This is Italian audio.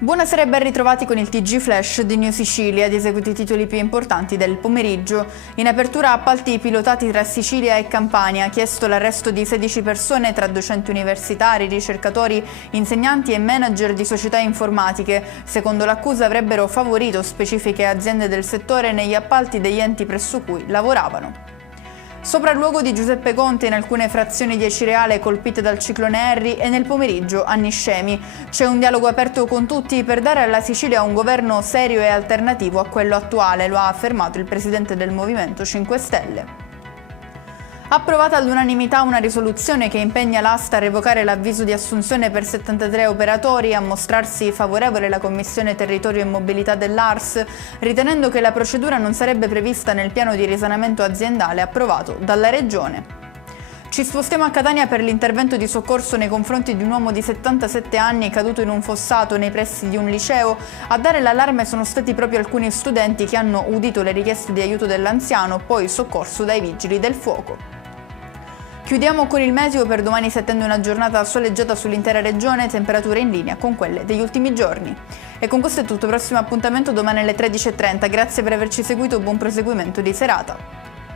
Buonasera e ben ritrovati con il TG Flash di New Sicilia, ed eseguiti i titoli più importanti del pomeriggio. In apertura appalti pilotati tra Sicilia e Campania, chiesto l'arresto di 16 persone tra docenti universitari, ricercatori, insegnanti e manager di società informatiche. Secondo l'accusa avrebbero favorito specifiche aziende del settore negli appalti degli enti presso cui lavoravano. Sopralluogo di Giuseppe Conte in alcune frazioni di Acireale colpite dal ciclone Harry e nel pomeriggio a Niscemi. C'è un dialogo aperto con tutti per dare alla Sicilia un governo serio e alternativo a quello attuale, lo ha affermato il presidente del Movimento 5 Stelle. Approvata all'unanimità una risoluzione che impegna l'Asta a revocare l'avviso di assunzione per 73 operatori e a mostrarsi favorevole la Commissione Territorio e Mobilità dell'ARS, ritenendo che la procedura non sarebbe prevista nel piano di risanamento aziendale approvato dalla Regione. Ci spostiamo a Catania per l'intervento di soccorso nei confronti di un uomo di 77 anni caduto in un fossato nei pressi di un liceo. A dare l'allarme sono stati proprio alcuni studenti che hanno udito le richieste di aiuto dell'anziano, poi soccorso dai vigili del fuoco. Chiudiamo con il meteo. Per domani si attende una giornata soleggiata sull'intera regione, temperature in linea con quelle degli ultimi giorni. E con questo è tutto, prossimo appuntamento domani alle 13:30. Grazie per averci seguito, buon proseguimento di serata.